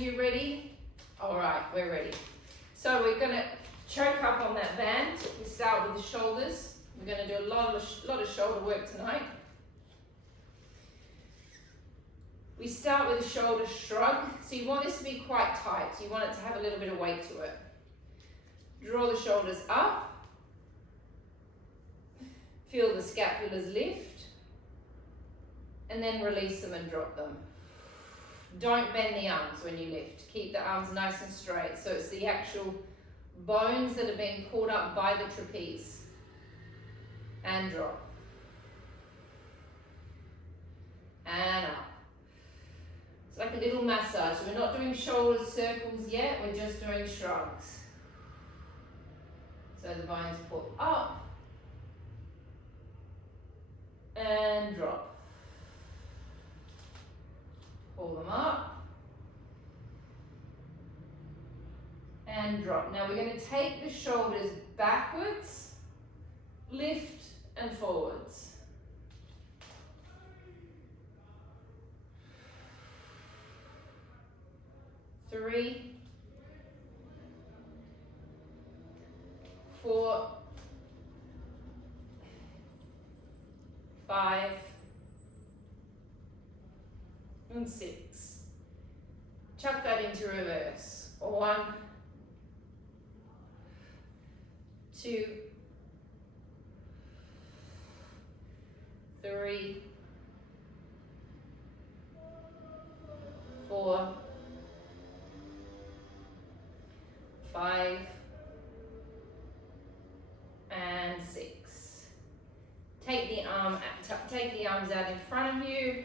you ready? All right, we're ready. So we're gonna choke up on that band. We start with the shoulders. We're gonna do a lot of shoulder work tonight. We start with a shoulder shrug. So you want this to be quite tight. So you want it to have a little bit of weight to it. Draw the shoulders up. Feel the scapulas lift. And then release them and drop them. Don't bend the arms when you lift. Keep the arms nice and straight. So it's the actual bones that are being pulled up by the trapeze. And drop. And up. It's like a little massage. So we're not doing shoulder circles yet, we're just doing shrugs. So the bones pull up and drop. Pull them up and drop. Now we're going to take the shoulders backwards, lift and forwards. 3, 4, 5, and 6. Chuck that into reverse. 1, 2, 3, 4, 5, and 6. Take the arms out in front of you.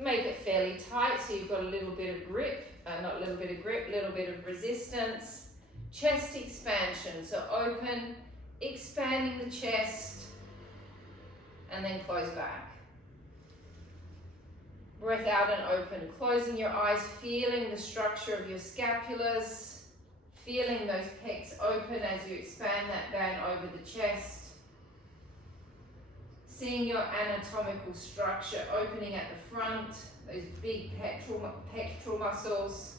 Make it fairly tight so you've got a little bit of grip, not a little bit of grip, little bit of resistance. Chest expansion, so open, expanding the chest, and then close back. Breath out and open, closing your eyes, feeling the structure of your scapulas, feeling those pecs open as you expand that band over the chest. Seeing your anatomical structure opening at the front, those big pectoral muscles.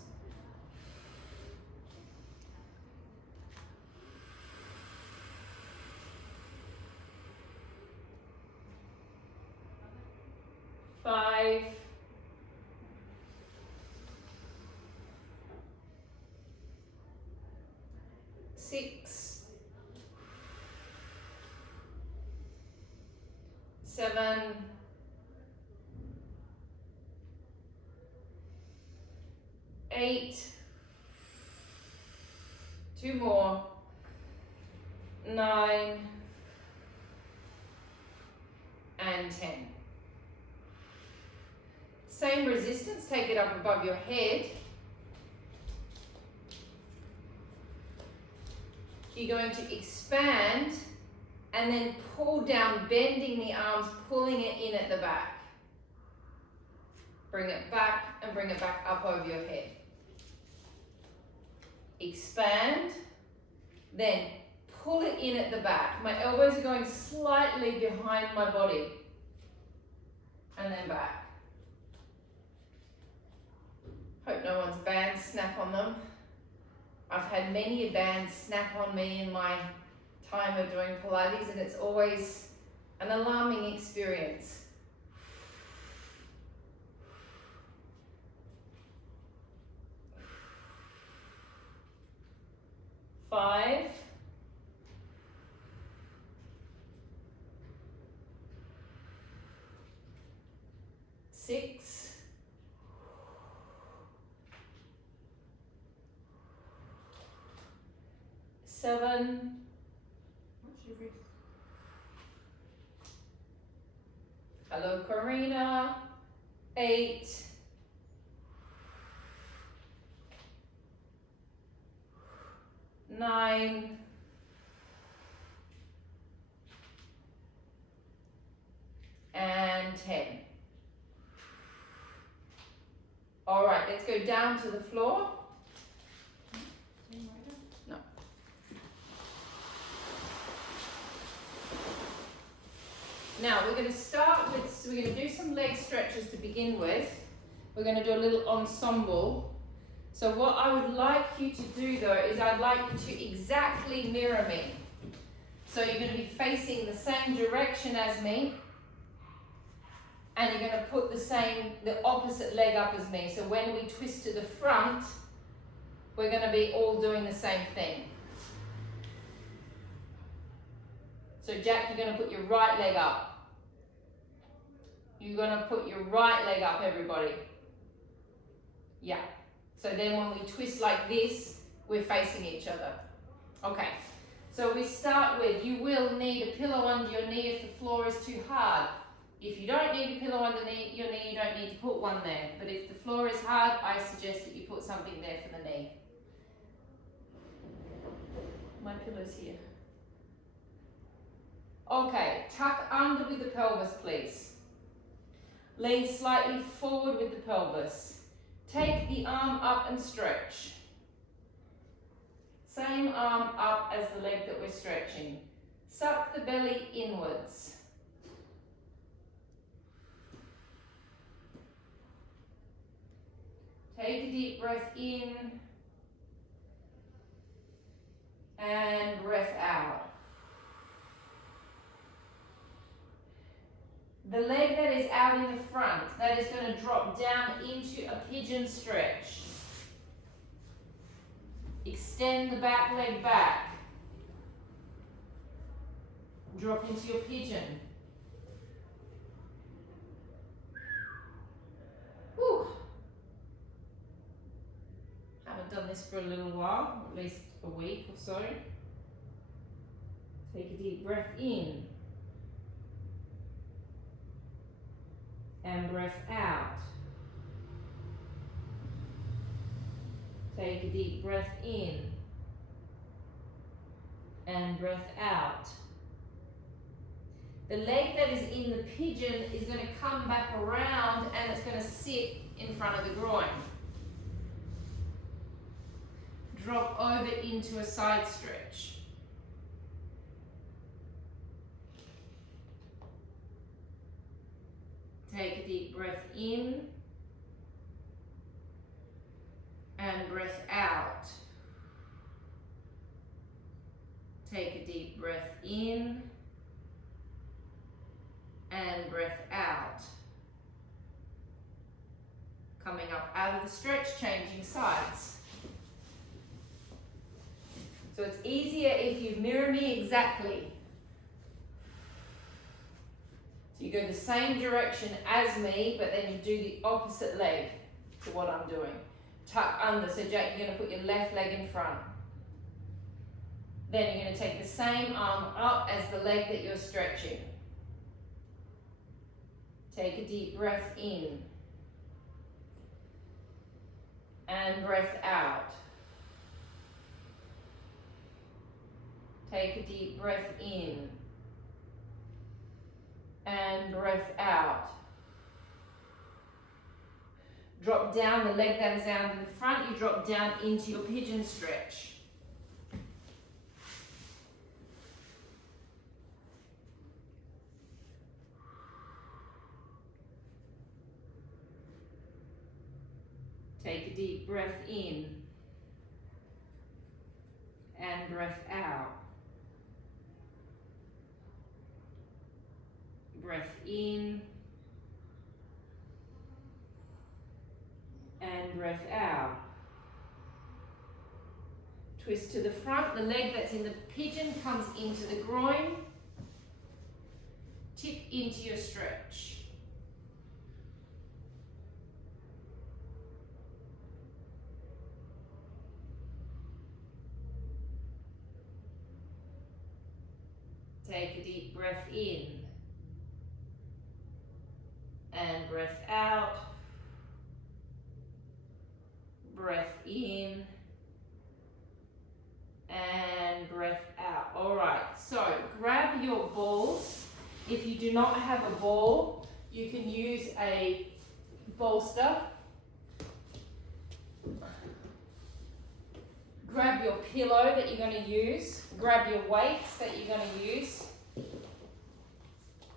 Five. 6, 7, 8, 2 more, 9, and 10. Same resistance, take it up above your head. You're going to expand and then pull down, bending the arms, pulling it in at the back. Bring it back and bring it back up over your head. Expand, then pull it in at the back. My elbows are going slightly behind my body. And then back. Hope no one's bands snap on them. I've had many a band snap on me in my time of doing Pilates, and it's always an alarming experience. Five. 6. 7. Hello, Karina. 8. 9. And 10. All right, let's go down to the floor. No. Now we're going to start with, so we're going to do some leg stretches to begin with. we're going to do a little ensemble. So what I would like you to do though is I'd like you to exactly mirror me. So you're going to be facing the same direction as me, and you're going to put the opposite leg up as me. So when we twist to the front, we're going to be all doing the same thing. So Jack, you're going to put your right leg up. You're going to put your right leg up, everybody. Yeah. So then when we twist like this, we're facing each other. Okay. So we start with, you will need a pillow under your knee if the floor is too hard. If you don't need a pillow underneath your knee, you don't need to put one there. But if the floor is hard, I suggest that you put something there for the knee. My pillow's here. Okay, tuck under with the pelvis, please. Lean slightly forward with the pelvis. Take the arm up and stretch. Same arm up as the leg that we're stretching. Suck the belly inwards. Take a deep breath in and breath out. The leg that is out in the front, that is going to drop down into a pigeon stretch. Extend the back leg back. Drop into your pigeon. Whew. Haven't done this for a little while, at least a week or so. Take a deep breath in. And breath out. Take a deep breath in and breath out. The leg that is in the pigeon is going to come back around and it's going to sit in front of the groin. Drop over into a side stretch. Take a deep breath in and breath out. Take a deep breath in and breath out. Coming up out of the stretch, changing sides. So it's easier if you mirror me exactly. So you go the same direction as me, but then you do the opposite leg to what I'm doing. Tuck under. So Jack, you're going to put your left leg in front. Then you're going to take the same arm up as the leg that you're stretching. Take a deep breath in. And breath out. Take a deep breath in. And breath out. Drop down the leg that is down in the front. You drop down into your pigeon stretch. Take a deep breath in and breath out. Breath in and breath out. Twist to the front. The leg that's in the pigeon comes into the groin. Tip into your stretch. Take a deep breath in and breath out. Breath in and breath out. All right, so grab your balls. If you do not have a ball, you can use a bolster. Grab your pillow that you're going to use. Grab your weights that you're going to use.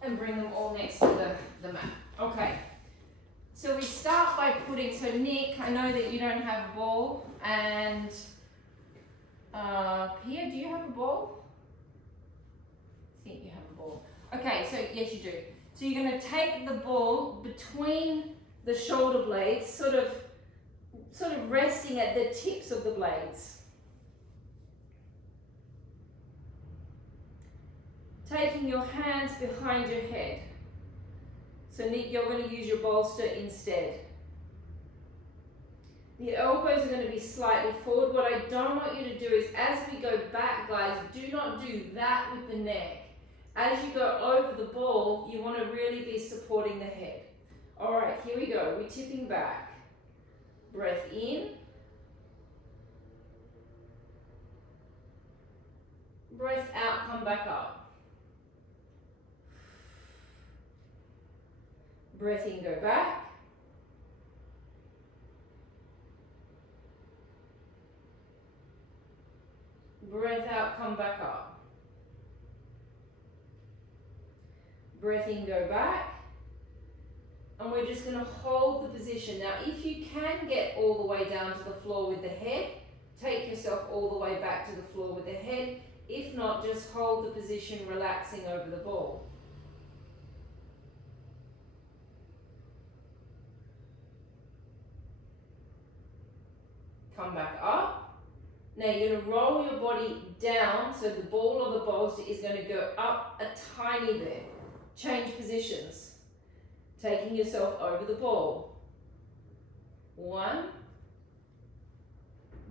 And bring them all next to the mat. Okay. So we start by putting, so Nick, I know that you don't have a ball, and Pia, do you have a ball? I think you have a ball. Okay, so yes you do. So you're going to take the ball between the shoulder blades, sort of resting at the tips of the blades. Taking your hands behind your head. So Nick, you're going to use your bolster instead. The elbows are going to be slightly forward. What I don't want you to do is, as we go back, guys, do not do that with the neck. As you go over the ball, you want to really be supporting the head. All right, here we go. We're tipping back. Breath in. Breath out, come back up. Breath in, go back. Breath out, come back up. Breath in, go back. And we're just going to hold the position. Now, if you can get all the way down to the floor with the head, take yourself all the way back to the floor with the head. If not, just hold the position, relaxing over the ball. Come back up. Now you're going to roll your body down, so the ball or the bolster is going to go up a tiny bit. Change positions. Taking yourself over the ball. 1.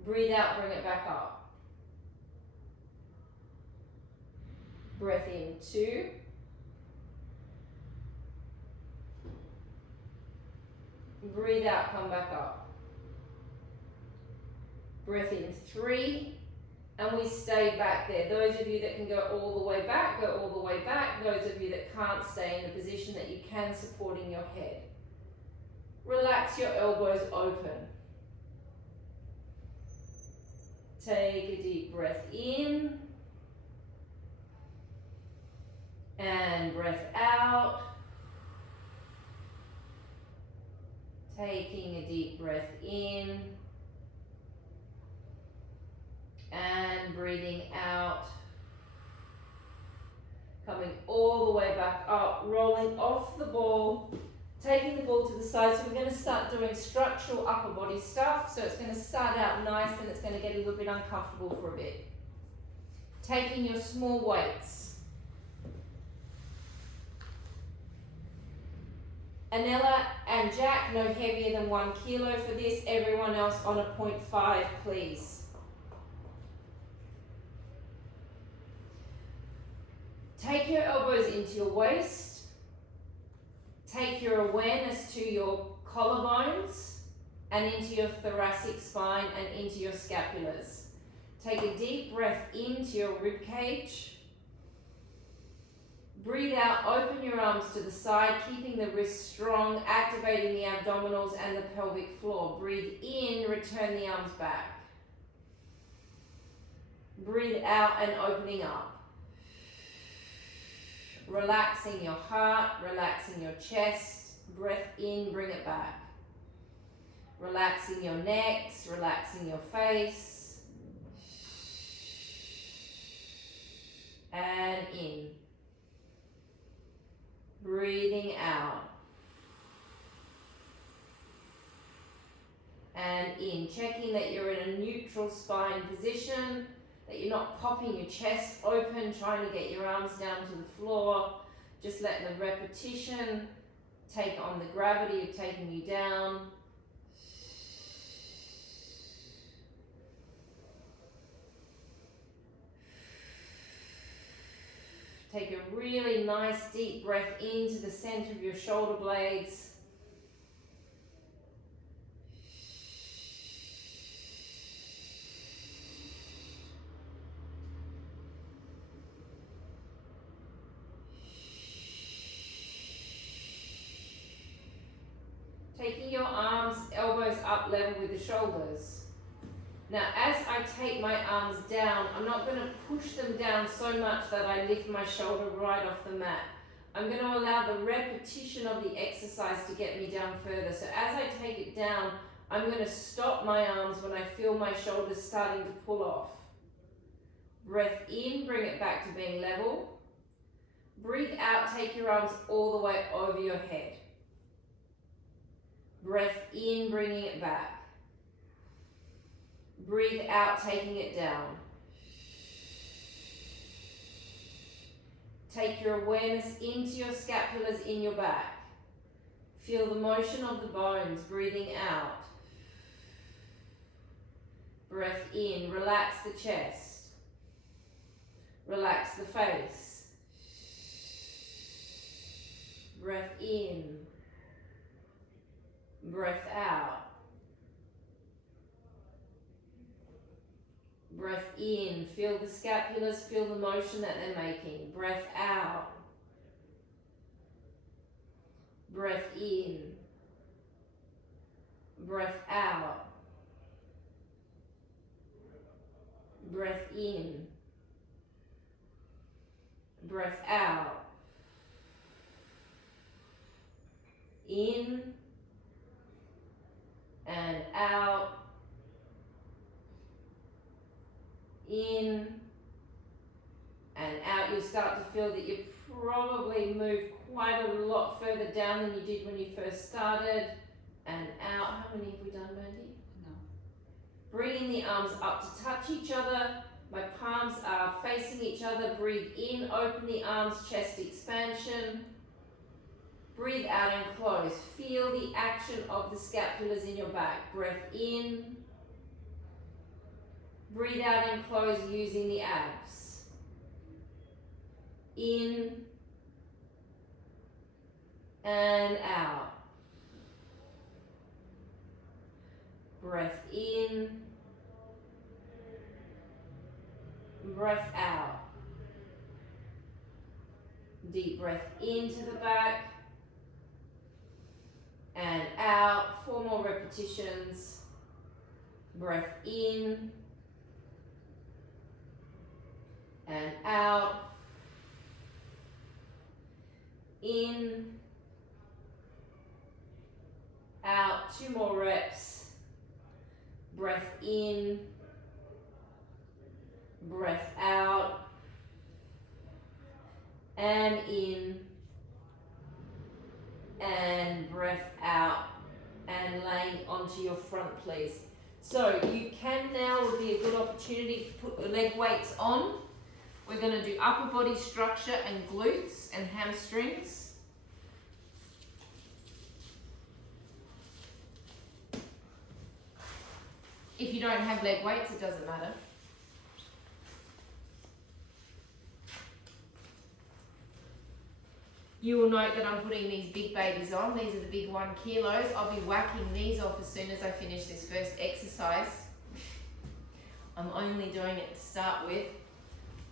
Breathe out, bring it back up. Breath in, 2. Breathe out, come back up. Breath in, 3, and we stay back there. Those of you that can go all the way back, go all the way back. Those of you that can't, stay in the position that you can, supporting your head. Relax your elbows open. Take a deep breath in, and breath out. Taking a deep breath in, and breathing out, coming all the way back up, rolling off the ball, taking the ball to the side. So we're going to start doing structural upper body stuff. So it's going to start out nice, and it's going to get a little bit uncomfortable for a bit. Taking your small weights. Anella and Jack, no heavier than 1 kilo for this. Everyone else on a 0.5, please. Take your elbows into your waist. Take your awareness to your collarbones and into your thoracic spine and into your scapulars. Take a deep breath into your rib cage. Breathe out, open your arms to the side, keeping the wrists strong, activating the abdominals and the pelvic floor. Breathe in, return the arms back. Breathe out and opening up. Relaxing your heart, relaxing your chest. Breath in, bring it back. Relaxing your necks, relaxing your face. And in. Breathing out. And in. Checking that you're in a neutral spine position, that you're not popping your chest open, trying to get your arms down to the floor. Just let the repetition take on the gravity of taking you down. Take a really nice deep breath into the center of your shoulder blades. Taking your arms, elbows up level with the shoulders. Now, as I take my arms down, I'm not going to push them down so much that I lift my shoulder right off the mat. I'm going to allow the repetition of the exercise to get me down further. So as I take it down, I'm going to stop my arms when I feel my shoulders starting to pull off. Breath in, bring it back to being level. Breathe out, take your arms all the way over your head. Breath in, bringing it back. Breathe out, taking it down. Take your awareness into your scapulars in your back. Feel the motion of the bones, breathing out. Breath in, relax the chest. Relax the face. Breath in. Breath out. Breath in, feel the scapulars, feel the motion that they're making. Breath out. Breath in. Breath out. Breath in. Breath out. In and out. In and out. You'll start to feel that you probably move quite a lot further down than you did when you first started. And out. How many have we done, Mandy? No. Bringing the arms up to touch each other. My palms are facing each other. Breathe in, open the arms, chest expansion. Breathe out and close. Feel the action of the scapulars in your back. Breath in. Breathe out and close using the abs. In and out. Breath in. Breath out. Deep breath into the back and out. 4 more repetitions. Breath in and out. In, out. 2 more reps. Breath in, breath out, and in, and breath out, and laying onto your front, please. So you can now, would be a good opportunity to put the leg weights on. We're going to do upper body structure and glutes and hamstrings. If you don't have leg weights, it doesn't matter. You will note that I'm putting these big babies on. These are the big 1 kilos. I'll be whacking these off as soon as I finish this first exercise. I'm only doing it to start with.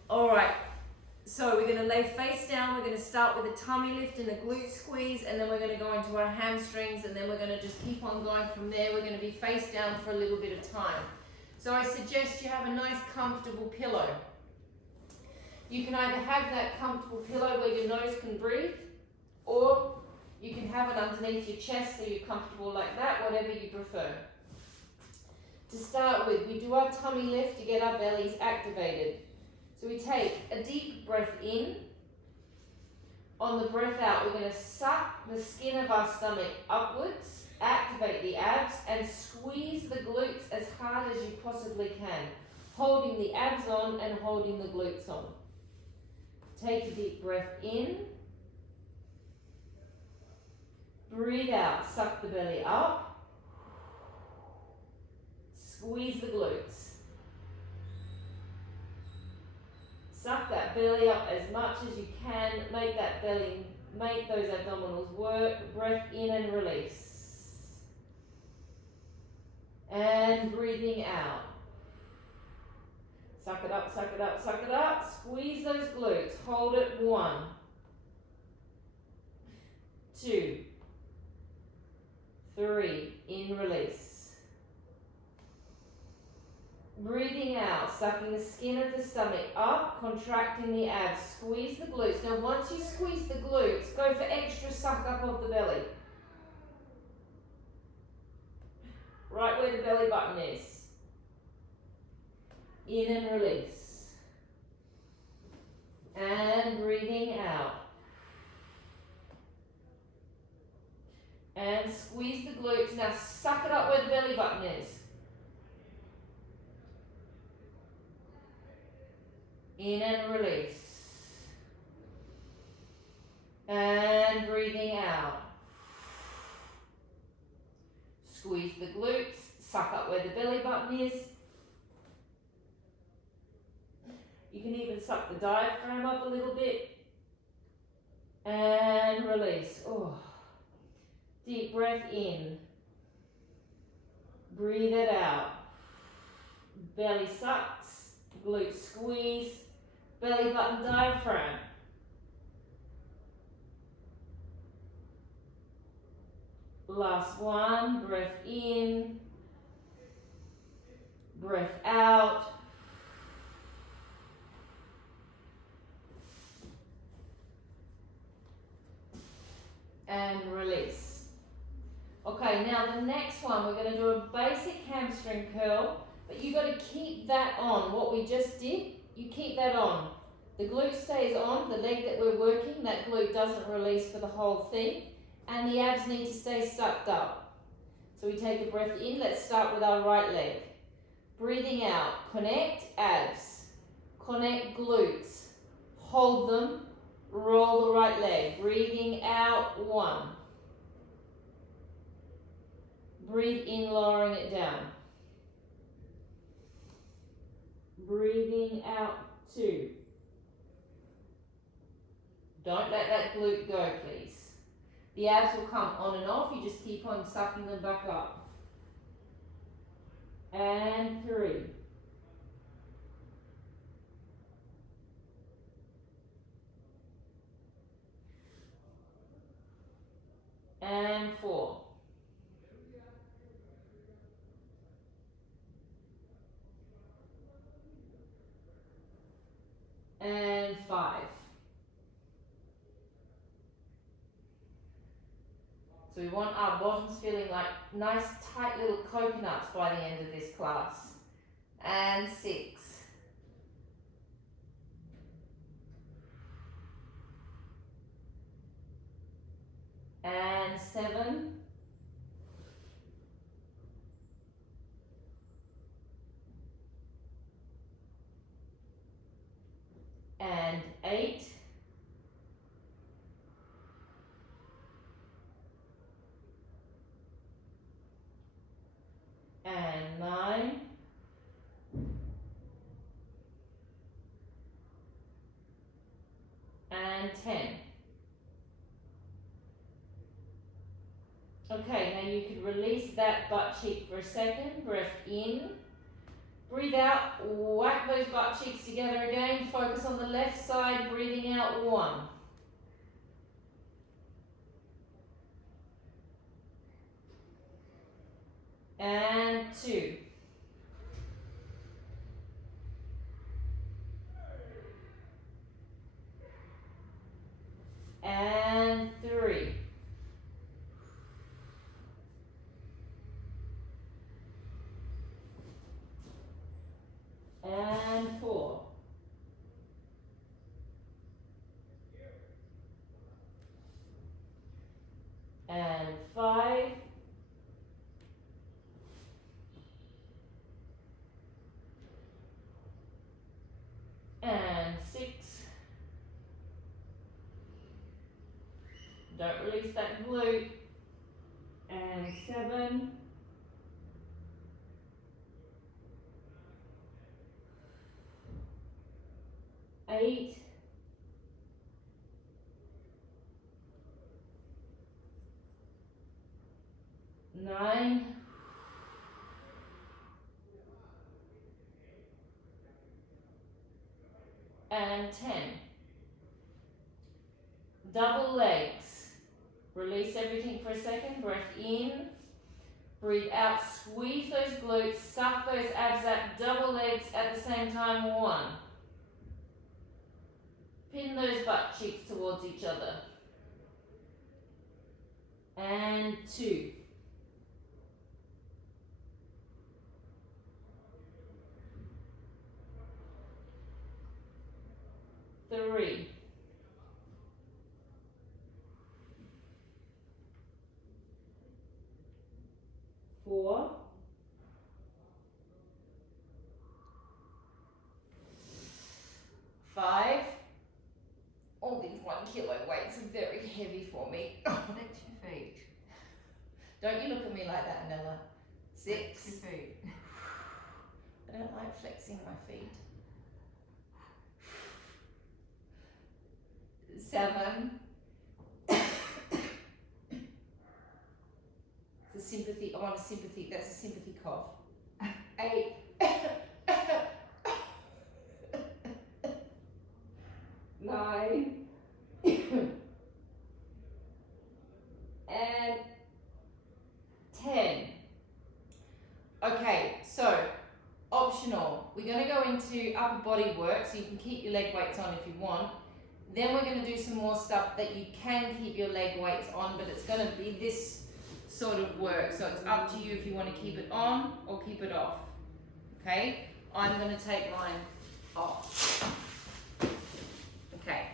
All right, so we're going to lay face down. We're going to start with a tummy lift and a glute squeeze, and then we're going to go into our hamstrings, and then we're going to just keep on going from there. We're going to be face down for a little bit of time. So I suggest you have a nice comfortable pillow. You can either have that comfortable pillow where your nose can breathe, or you can have it underneath your chest so you're comfortable like that, whatever you prefer. To start with, we do our tummy lift to get our bellies activated. So we take a deep breath in. On the breath out, we're going to suck the skin of our stomach upwards, activate the abs, and squeeze the glutes as hard as you possibly can, holding the abs on and holding the glutes on. Take a deep breath in. Breathe out, suck the belly up. Squeeze the glutes. Suck that belly up as much as you can. Make that belly, make those abdominals work. Breath in and release. And breathing out. Suck it up, suck it up, suck it up. Squeeze those glutes. Hold it. 1, 2, 3. In, release. Breathing out, sucking the skin of the stomach up, contracting the abs. Squeeze the glutes. Now once you squeeze the glutes, go for extra suck up of the belly. Right where the belly button is. In and release. And breathing out. And squeeze the glutes. Now suck it up where the belly button is. In and release. And breathing out. Squeeze the glutes, suck up where the belly button is. You can even suck the diaphragm up a little bit. And release. Oh. Deep breath in. Breathe it out. Belly sucks, glutes squeeze. Belly button diaphragm. Last one, breath in, breath out. And release. Okay, now the next one, we're going to do a basic hamstring curl, but you've got to keep that on. What we just did, you keep that on. The glute stays on, the leg that we're working, that glute doesn't release for the whole thing, and the abs need to stay sucked up. So we take a breath in, let's start with our right leg. Breathing out, connect abs, connect glutes, hold them, roll the right leg. Breathing out, 1. Breathe in, lowering it down. Breathing out, 2. Don't let that glute go, please. The abs will come on and off, you just keep on sucking them back up. And 3. And 4. And 5. So we want our bottoms feeling like nice tight little coconuts by the end of this class. And 6. And 7. And 8. And 9. And 10. Okay, now you can release that butt cheek for a second. Breath in. Breathe out. Whack those butt cheeks together again. Focus on the left side. Breathing out. 1. And 2. And 3. And 4. And 5. And 6. Don't release that glute. And 7. Eight. 9. And 10. Double legs. Release everything for a second. Breath in. Breathe out, squeeze those glutes, suck those abs up, double legs at the same time. 1. Pin those butt cheeks towards each other. And 2. Three. 4. 5. All these 1 kilo weights are very heavy for me. Flex your feet. Don't you look at me like that, Anella. 6. Flex your feet. I don't like flexing my feet. 7. It's a sympathy. I want a sympathy. That's a sympathy cough. 8. Nine. And 10. Okay, so optional. We're going to go into upper body work, so you can keep your leg weights on if you want. Then we're going to do some more stuff that you can keep your leg weights on, but it's going to be this sort of work. So it's up to you if you want to keep it on or keep it off. Okay, I'm going to take mine off. Okay.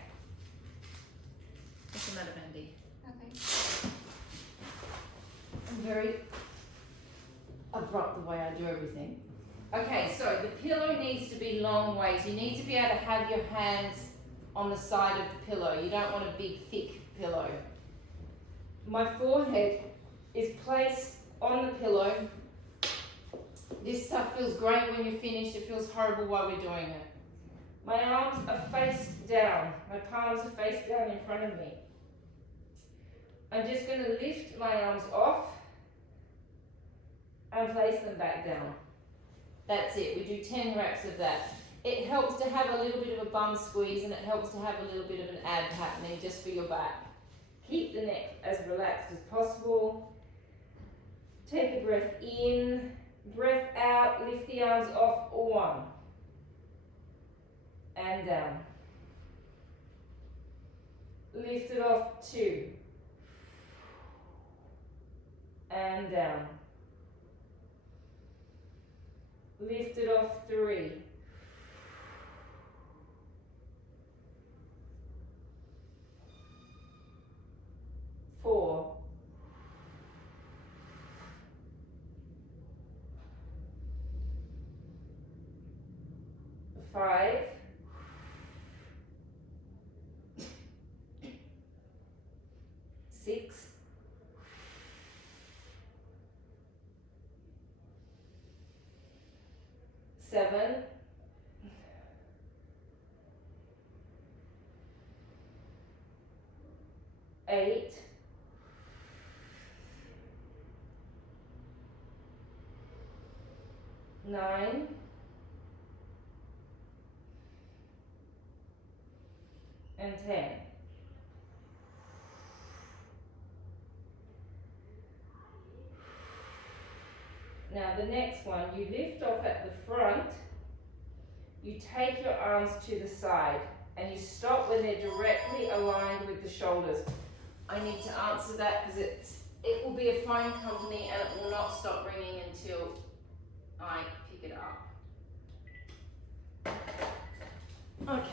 What's the matter, Mandy? Okay. I'm very abrupt the way I do everything. Okay, so the pillow needs to be long ways. You need to be able to have your hands on the side of the pillow. You don't want a big, thick pillow. My forehead is placed on the pillow. This stuff feels great when you're finished. It feels horrible while we're doing it. My arms are face down. My palms are face down in front of me. I'm just going to lift my arms off and place them back down. That's it. We do 10 reps of that. It helps to have a little bit of a bum squeeze, and it helps to have a little bit of an ab happening just for your back. Keep the neck as relaxed as possible. Take a breath in, breath out, lift the arms off. 1. And down. Lift it off. 2. And down. Lift it off. 3. 4. 5. 6. 7. 8. 9. 10. Now the next one, you lift off at the front, you take your arms to the side, and you stop when they're directly aligned with the shoulders. I need to answer that because it will be a phone company and it will not stop ringing until I pick it up. Okay.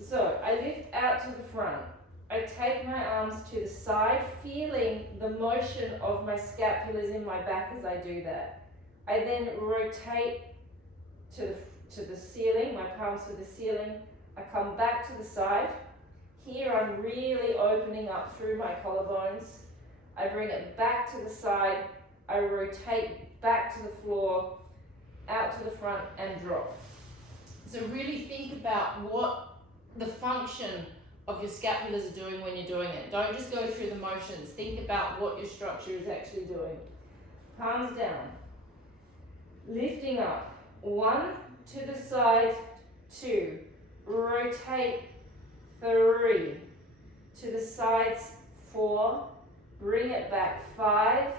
So I lift out to the front. I take my arms to the side, feeling the motion of my scapulas in my back as I do that. I then rotate to the ceiling, my palms to the ceiling. I come back to the side. Here I'm really opening up through my collarbones. I bring it back to the side. I rotate back to the floor, out to the front, and drop. So really think about what the function of your scapulas are doing when you're doing it. Don't just go through the motions. Think about what your structure is actually doing. Palms down. Lifting up. 1, to the side. 2. Rotate. 3. To the sides. 4. Bring it back. 5.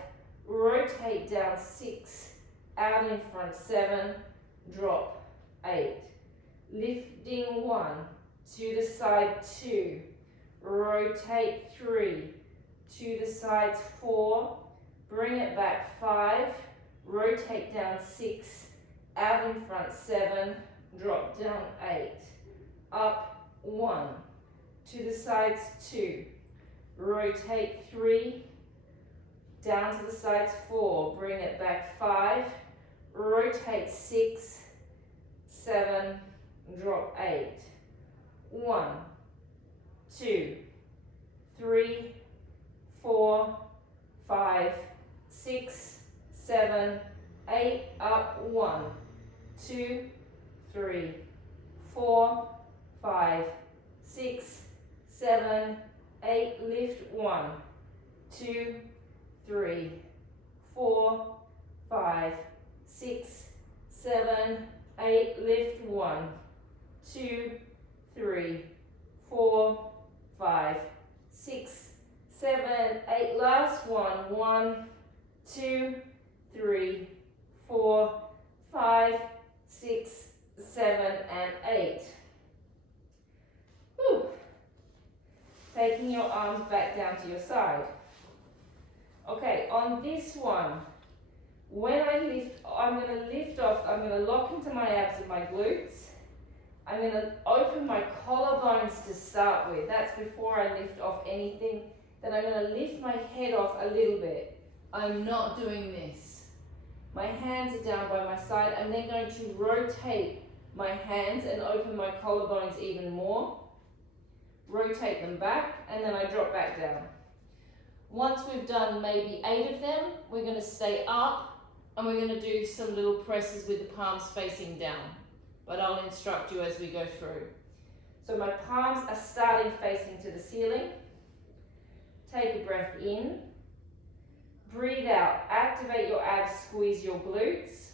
rotate down 6, out in front 7, drop 8, lifting 1, to the side 2, rotate 3, to the sides 4, bring it back 5, rotate down 6, out in front 7, drop down 8, up 1, to the sides 2, rotate 3, down to the sides 4, bring it back 5, rotate 6, 7, drop 8, 1, 2, 3, 4, 5, 6, 7, 8, up 1, 2, 3, 4, 5, 6, 7, 8, lift 1, 2, 3, 4, 5, 6, 7, 8, lift 1, 2, 3, 4, 5, 6, 7, 8, last one, 1, 2, 3, 4, 5, 6, 7, and 8. Whew. Taking your arms back down to your side. Okay, on this one, when I lift, I'm going to lift off, I'm going to lock into my abs and my glutes. I'm going to open my collarbones to start with. That's before I lift off anything. Then I'm going to lift my head off a little bit. I'm not doing this. My hands are down by my side. I'm then going to rotate my hands and open my collarbones even more. Rotate them back, and then I drop back down. Once we've done maybe 8 of them, we're going to stay up, and we're going to do some little presses with the palms facing down. But I'll instruct you as we go through. So my palms are starting facing to the ceiling. Take a breath in. Breathe out. Activate your abs, squeeze your glutes.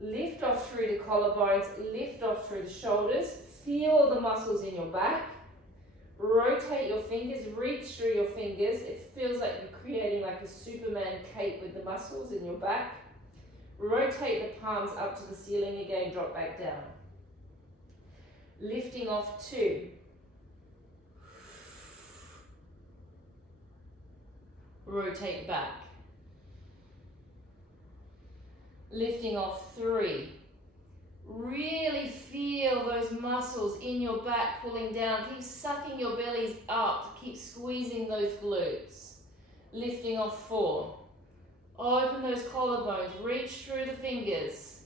Lift off through the collarbones, lift off through the shoulders. Feel the muscles in your back. Rotate your fingers, reach through your fingers. It feels like you're creating like a Superman cape with the muscles in your back. Rotate the palms up to the ceiling again, drop back down. Lifting off 2. Rotate back. Lifting off 3. Really feel those muscles in your back pulling down. Keep sucking your bellies up. Keep squeezing those glutes. Lifting off 4. Open those collarbones. Reach through the fingers.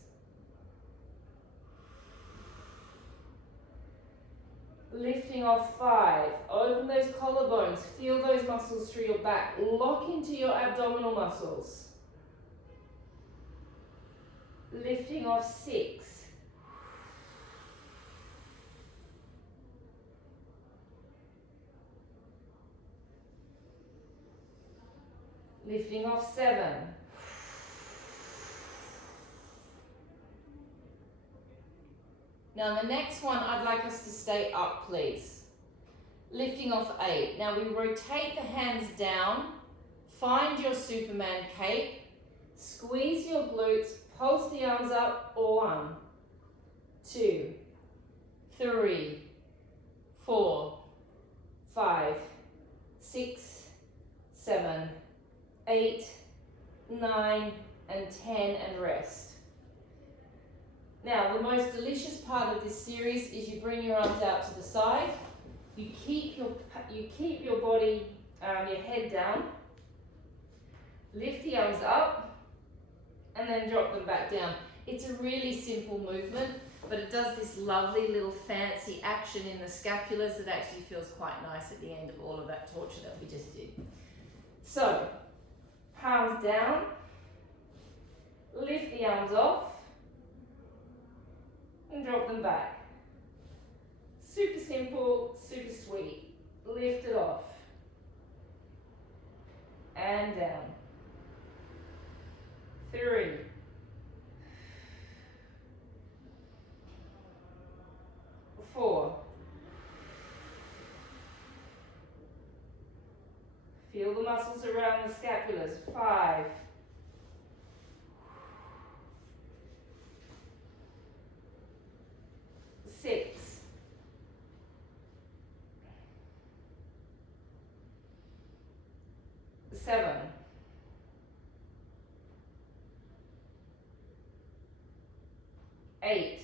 Lifting off 5. Open those collarbones. Feel those muscles through your back. Lock into your abdominal muscles. Lifting off 6. Lifting off 7. Now the next one, I'd like us to stay up, please. Lifting off 8. Now we rotate the hands down, find your Superman cape, squeeze your glutes, pulse the arms up. 1, 2, 3, 4, 5, 6, 7, 8, 9, and 10, and rest. Now, the most delicious part of this series is you bring your arms out to the side. You keep your body, your head down. Lift the arms up, and then drop them back down. It's a really simple movement, but it does this lovely little fancy action in the scapulas that actually feels quite nice at the end of all of that torture that we just did. So, palms down, lift the arms off, and drop them back. Super simple, super sweet. Lift it off, and down. 3, 4. Feel the muscles around the scapulas. 5, 7, 8,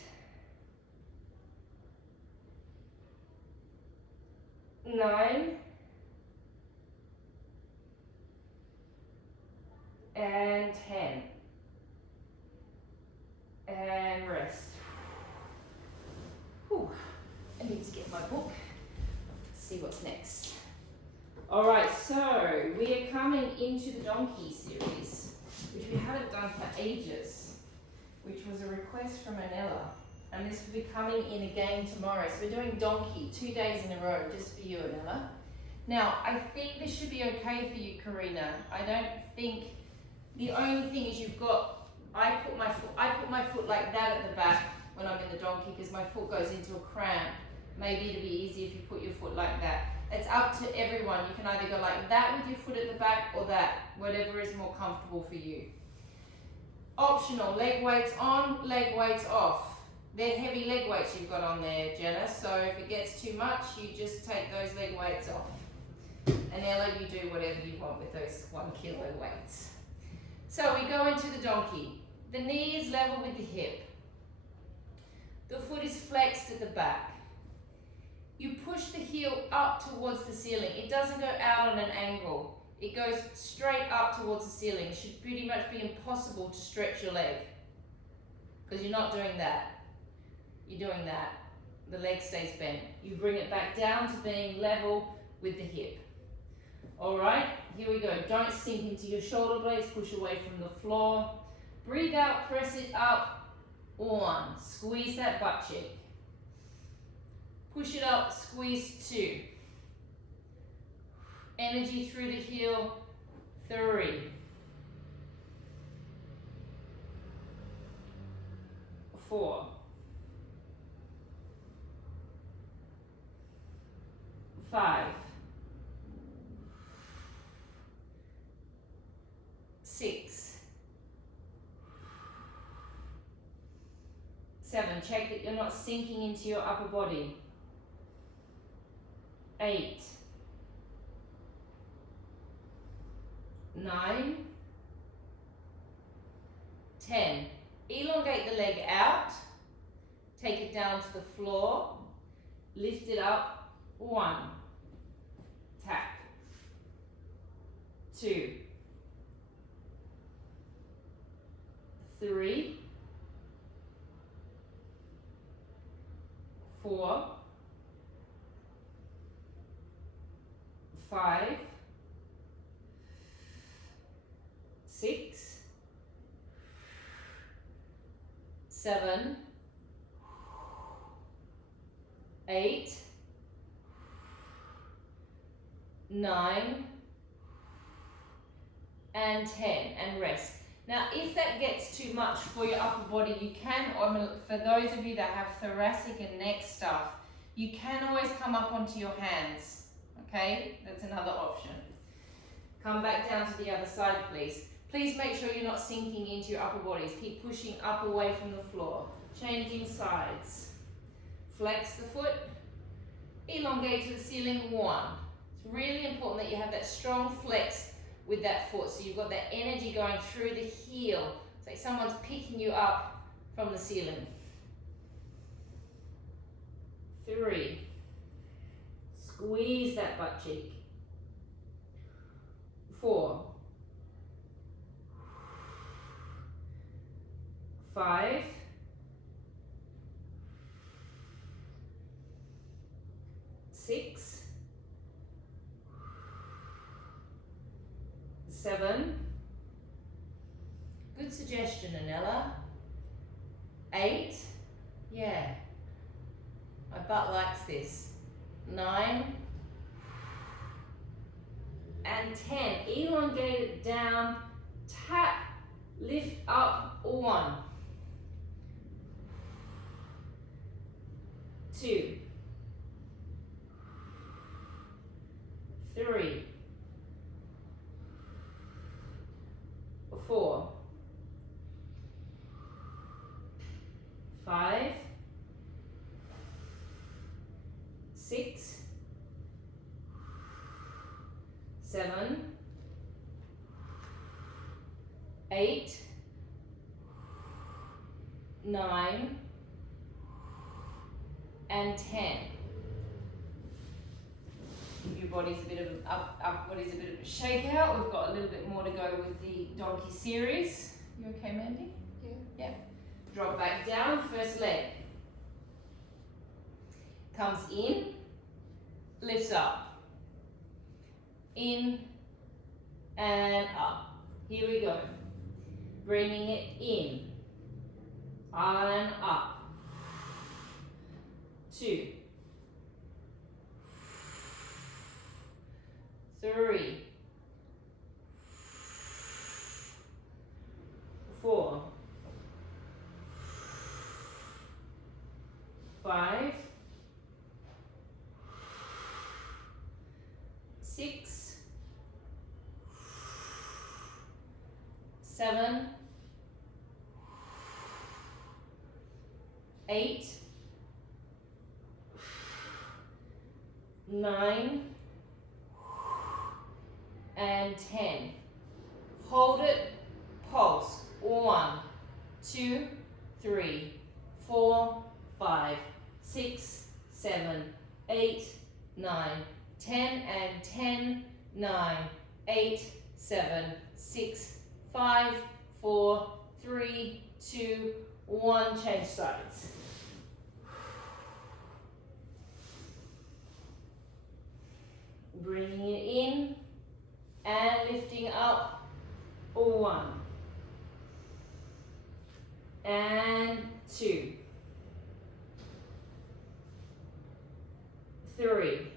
9, and 10. And rest. Whew. I need to get my book to see what's next. Alright, so we are coming into the donkey series, which we haven't done for ages, which was a request from Anella. And this will be coming in again tomorrow. So we're doing donkey 2 days in a row just for you, Anella. Now, I think this should be okay for you, Karina. I don't think, the only thing is you've got, I put my foot like that at the back when I'm in the donkey because my foot goes into a cramp. Maybe it'll be easy if you put your foot like that. It's up to everyone. You can either go like that with your foot at the back or that, whatever is more comfortable for you. Optional, leg weights on, leg weights off. They're heavy leg weights you've got on there, Jenna, so if it gets too much, you just take those leg weights off. And Ella, you do whatever you want with those 1 kilo weights. So we go into the donkey. The knee is level with the hip. The foot is flexed at the back. You push the heel up towards the ceiling. It doesn't go out on an angle. It goes straight up towards the ceiling. It should pretty much be impossible to stretch your leg because you're not doing that. You're doing that. The leg stays bent. You bring it back down to being level with the hip. All right, here we go. Don't sink into your shoulder blades. Push away from the floor. Breathe out, press it up. 1. Squeeze that butt cheek. Push it up, squeeze 2. Energy through the heel. 3. 4. 5. 6. 7. Check that you're not sinking into your upper body. 8. 9. 10. Elongate the leg out. Take it down to the floor. Lift it up. 1. Tap. 2. 3. 4. 5. 6. 7. 8. 9. And 10. And rest. Now, if that gets too much for your upper body, you can, or for those of you that have thoracic and neck stuff, you can always come up onto your hands, okay? That's another option. Come back down to the other side, please. Please make sure you're not sinking into your upper bodies. Keep pushing up away from the floor. Changing sides. Flex the foot. Elongate to the ceiling. 1. It's really important that you have that strong flex with that foot, so you've got that energy going through the heel. It's like someone's picking you up from the ceiling. 3. Squeeze that butt cheek. 4. 5. 6. 7. Good suggestion, Anella. 8. Yeah. My butt likes this. 9. And 10. Elongate it down. Tap. Lift up. 1. 2. 3. 4. 5. 6. 7. 8, 9, and 10. If your body's a bit of upper body's a bit of a shakeout, we've got a little bit more to go with the donkey series. You okay, Mandy? Yeah. Yeah. Drop back down, first leg. Comes in, lifts up. In and up. Here we go. Bringing it in and up. 2, 3, 4, 5, 6, 7, 8, 9, and 10. Hold it, pulse. 1, 2, 3, 4, 5, 6, 7, 8, 9, 10, and 10, 9, 8, 7, 6, 5, 4, 3, 2, 1. Change sides. Bringing it in and lifting up. 1 and 2, 3,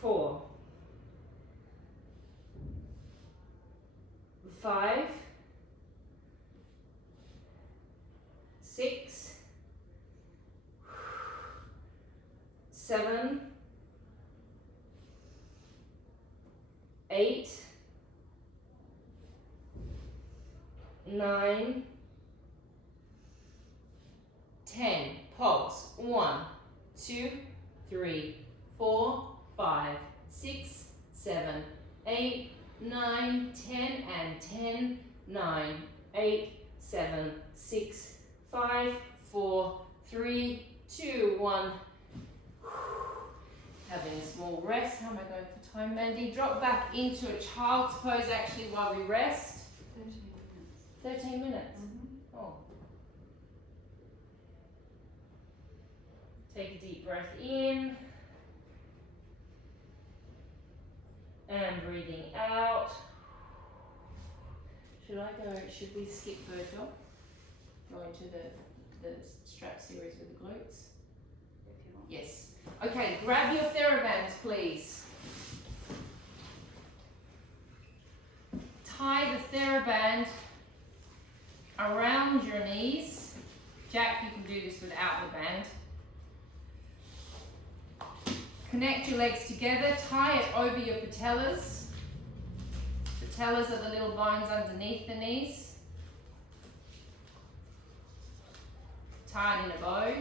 4, 5, 6, 7, 8, 9, 10. Pulse. 1, 2, 3, 4, 5, 6, 7, 8, 9, 10, and 10, 9, 8, 7, 6, 5, 4, 3, 2, 1. Having a small rest. How am I going for time, Mandy? Drop back into a child's pose actually while we rest. 13 minutes. Mm-hmm. Oh. Take a deep breath in. And breathing out. Should we skip bird dog? Go into the strap series with the glutes? Yes. Okay, grab your TheraBands, please. Tie the TheraBand around your knees. Jack, you can do this without the band. Connect your legs together, tie it over your patellas. Patellas are the little bones underneath the knees. Tie it in a bow.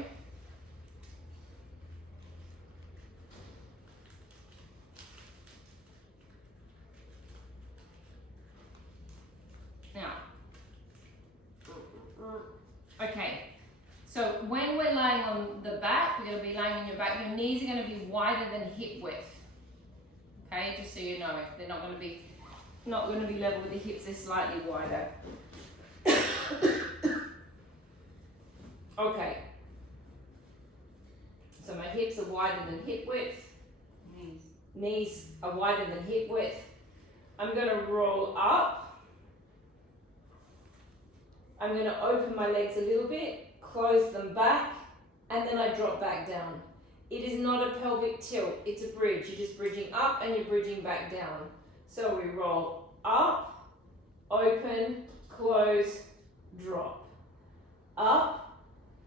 Now, okay, so when we're laying on the back, we're going to be laying on your back, your knees are going to be wider than hip width. Okay, just so you know, they're not going to be level with the hips, they're slightly wider. Okay, so my hips are wider than hip width. Knees are wider than hip width. I'm going to roll up. I'm going to open my legs a little bit, close them back, and then I drop back down. It is not a pelvic tilt, it's a bridge. You're just bridging up and you're bridging back down. So we roll up, open, close, drop. Up,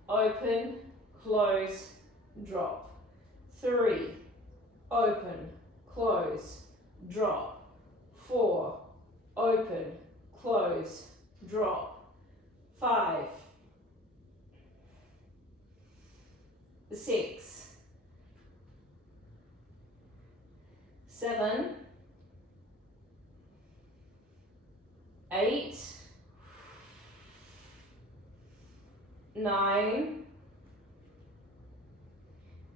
open, close, drop. 3, open, close, drop. 4, open, close, drop. 5, 6, 7, 8, 9,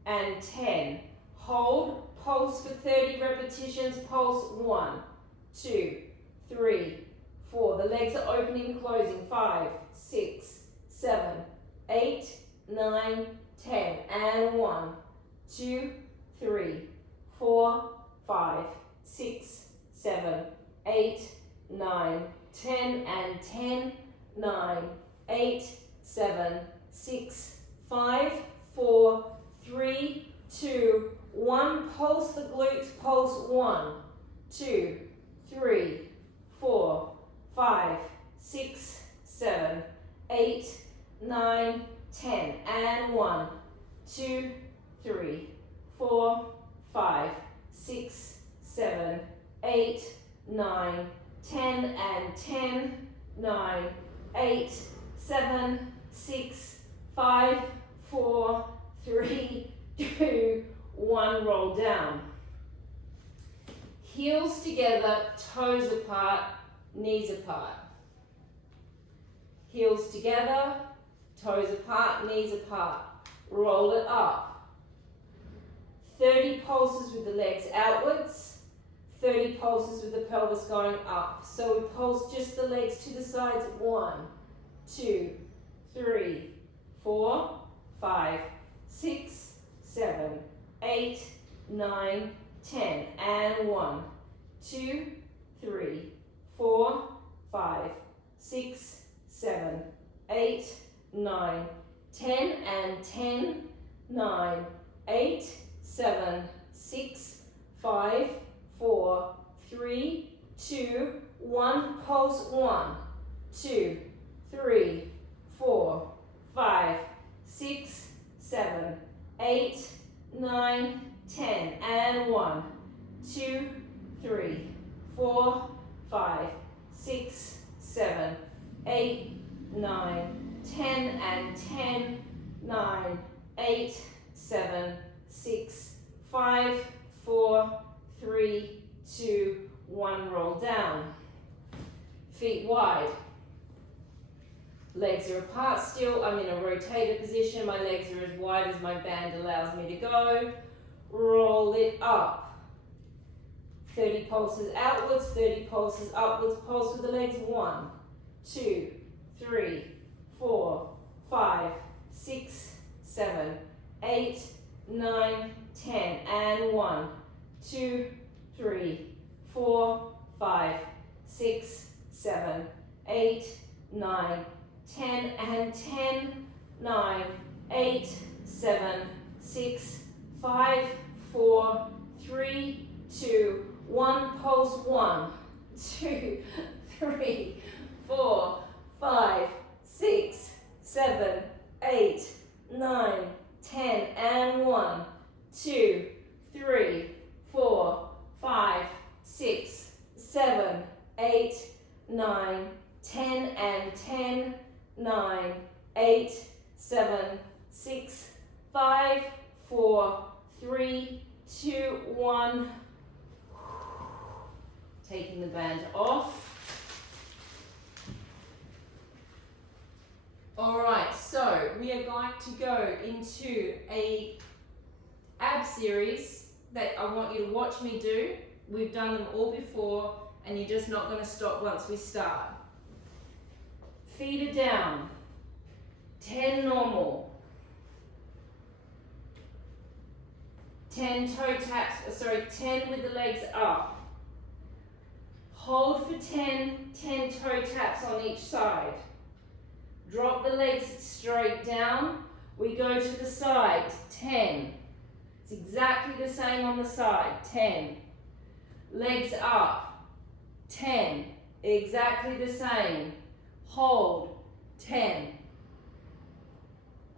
and 10. Hold, pulse for 30 repetitions, pulse 1, 2, 3, 4. The legs are opening, closing, 5, 6, 7, 8, 9, 10, and 1, 2, 3, 4, 5, 6, 7, 8, 9, 10, and 10, 9, 8, 7, 6, 5, 4, 3, 2, 1. Pulse the glutes, pulse 1, 2, 3, 4, 5, 6, 7, 8, 9, 10, and 1, 2, 3, 4, 5, 6, 7, 8, 9, 10, and 10, 9, 8, 7, 6, 5, 4, 3, 2, 1. Roll down. Heels together, toes apart, knees apart. Heels together, toes apart, knees apart. Roll it up. 30 pulses with the legs outwards, 30 pulses with the pelvis going up. So we pulse just the legs to the sides. 1, 2, 3, 4, 5, 6, 7, 8, 9, 10, and 1, 2, 3, 4, 5, 6, 7, 8, 9, 10, and 10, 9, 8, 7, 6, 5, 4, 3, 2, 1. Pulse 1, 2, 3, 4, 5, 6, 7, 8, 9, 10, and 1, 2, 3, 4, 5, 6, 7, 8, 9, 10, and 10, 9, 8, 7, 6, 5, 4, 3, 2, 1. Roll down. Feet wide. Legs are apart still. I'm in a rotator position. My legs are as wide as my band allows me to go. Roll it up. 30 pulses outwards, 30 pulses upwards. Pulse with the legs. 1, 2, 3, 4, 5, 6, 7, 8, 9, 10, and 1, 2, 3, 4, 5, 6, 7, 8, 9, 10, and 10, 9, 8, 7, 6, 5, 4, 3, 2, 1. Pulse 1, 2, 3, 4, 5, 6, 7, 8, 9, 10, and 1, 2, 3, 4, 5, 6, 7, 8, 9, 10, and 10, 9, 8, 7, 6, 5, 4, 3, 2, 1. Taking the band off. Alright, so we are going to go into a ab series that I want you to watch me do. We've done them all before and you're just not going to stop once we start. Feet are down. 10 normal. 10 toe taps, 10 with the legs up. Hold for 10, 10 toe taps on each side. Drop the legs straight down. We go to the side, 10. It's exactly the same on the side, 10. Legs up, 10. Exactly the same. Hold, 10.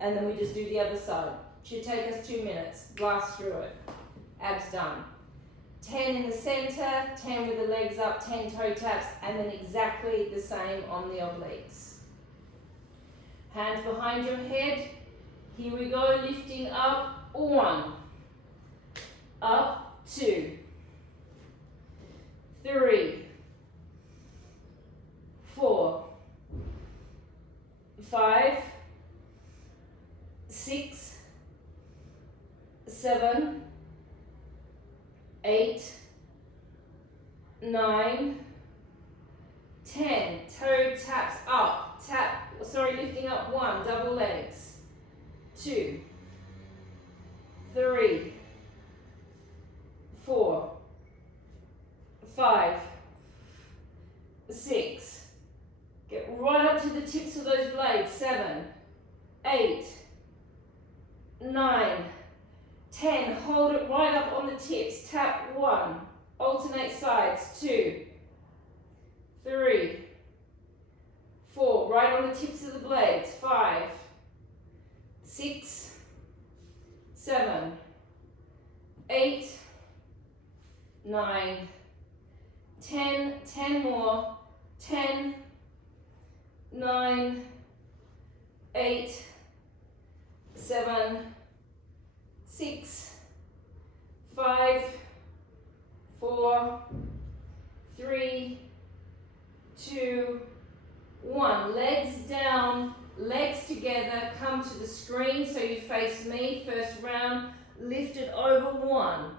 And then we just do the other side. Should take us 2 minutes. Blast through it. Abs done. 10 in the center, 10 with the legs up, 10 toe taps, and then exactly the same on the obliques. Hands behind your head. Here we go, lifting up. 1. Up, 2. 3. 5, 6, 7, 8, 9, 10. Toe taps up. Lifting up 1, double legs. 2, 3, 4, 5, 6. Get right up to the tips of those blades. 7, 8, 9, 10. Hold it right up on the tips. Tap 1. Alternate sides. 2, 3, 4. Right on the tips of the blades. 5, 6, 7, 8, 9, 10. 10 more. 10, 9, 8, 7, 6, 5, 4, 3, 2, 1. Legs down, legs together. Come to the screen so you face me. First round. Lift it over. 1,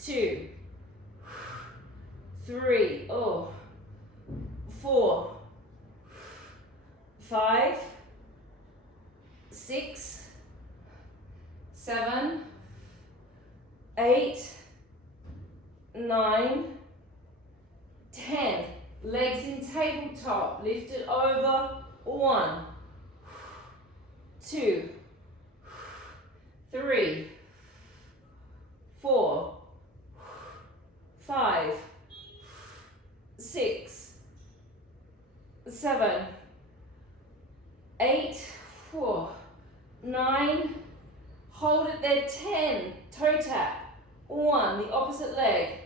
2, 3, 4, 5, 6, 7, 8, 9, 10. Legs in tabletop. Lift it over. 1, 2, 3, 4, 5, 6, 7, 8, 9. Hold it there. 10. Toe tap. 1, the opposite leg.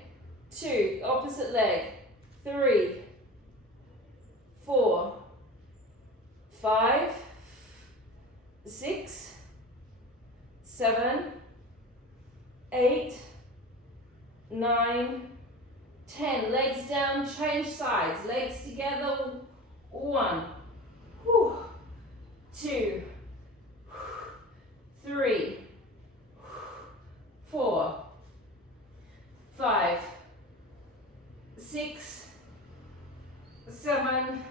2, opposite leg. 3, 4, 5, 6, 7, 8, 9, 10. Legs down, change sides. Legs together. 1, 2, 3, 4, 5, 6, 7,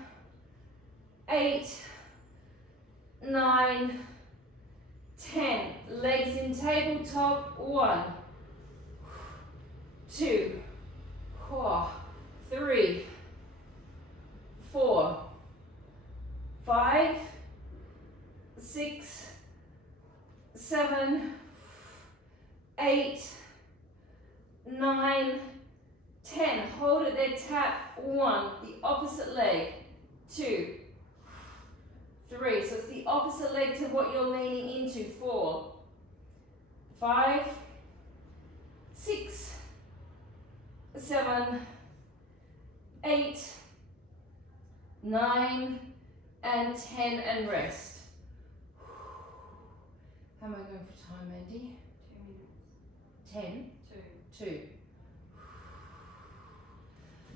8, 9, 10. Legs in tabletop. 1, 2, 3, 4, 5, 6, 7, 8, 9, 10. Hold it there. Tap. 1, the opposite leg. 2, 3. So it's the opposite leg to what you're leaning into. 4, 5, 6, 7, 8, 9, and 10, and rest. How am I going for time, Mandy? 2 minutes. 10? 2.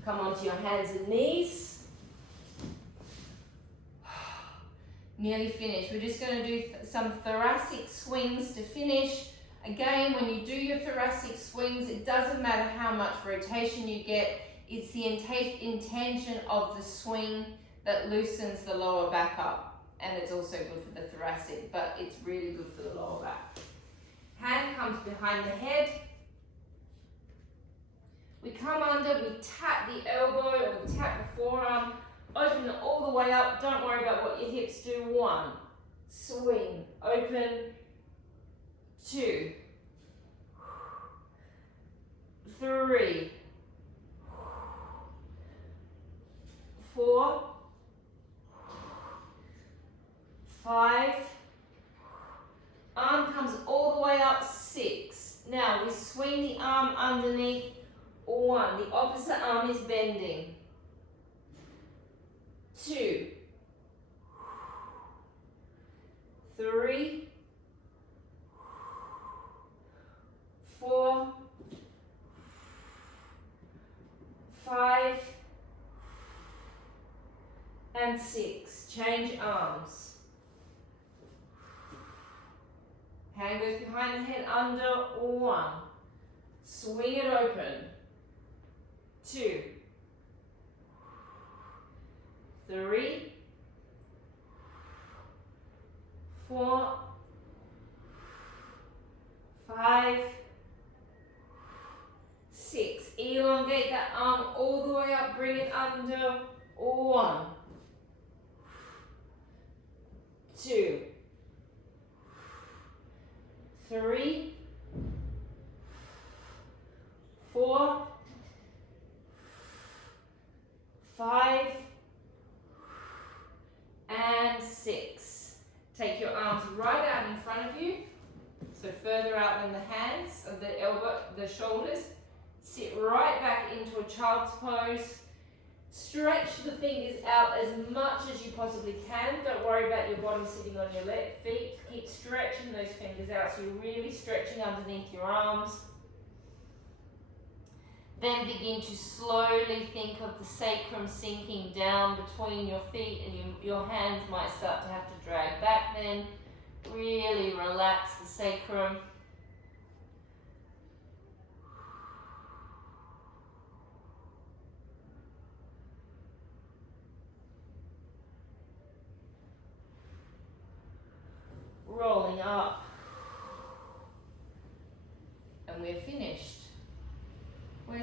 Come onto your hands and knees. Nearly finished. We're just going to do some thoracic swings to finish. Again, when you do your thoracic swings, it doesn't matter how much rotation you get. It's the intention of the swing that loosens the lower back up. And it's also good for the thoracic, but it's really good for the lower back. Hand comes behind the head. We come under, we tap the elbow or we tap the forearm. Open it all the way up. Don't worry about what your hips do. 1, swing, open. 2, 3, 4, 5. Arm comes all the way up. 6. Now we swing the arm underneath. 1. The opposite arm is bending. 2, 3, 4, 5, and 6. Change arms. Hand goes behind the head under. 1. Swing it open. 2. 3. 4. 5. 6. Elongate that arm all the way up. Bring it under. 1. 2. 3. 4. 5. And 6. Take your arms right out in front of you. So further out than the hands, of the elbow, the shoulders. Sit right back into a child's pose. Stretch the fingers out as much as you possibly can. Don't worry about your bottom sitting on your feet. Keep stretching those fingers out so you're really stretching underneath your arms. Then begin to slowly think of the sacrum sinking down between your feet, and your hands might start to have to drag back then. Really relax the sacrum. Rolling up. And we're finished.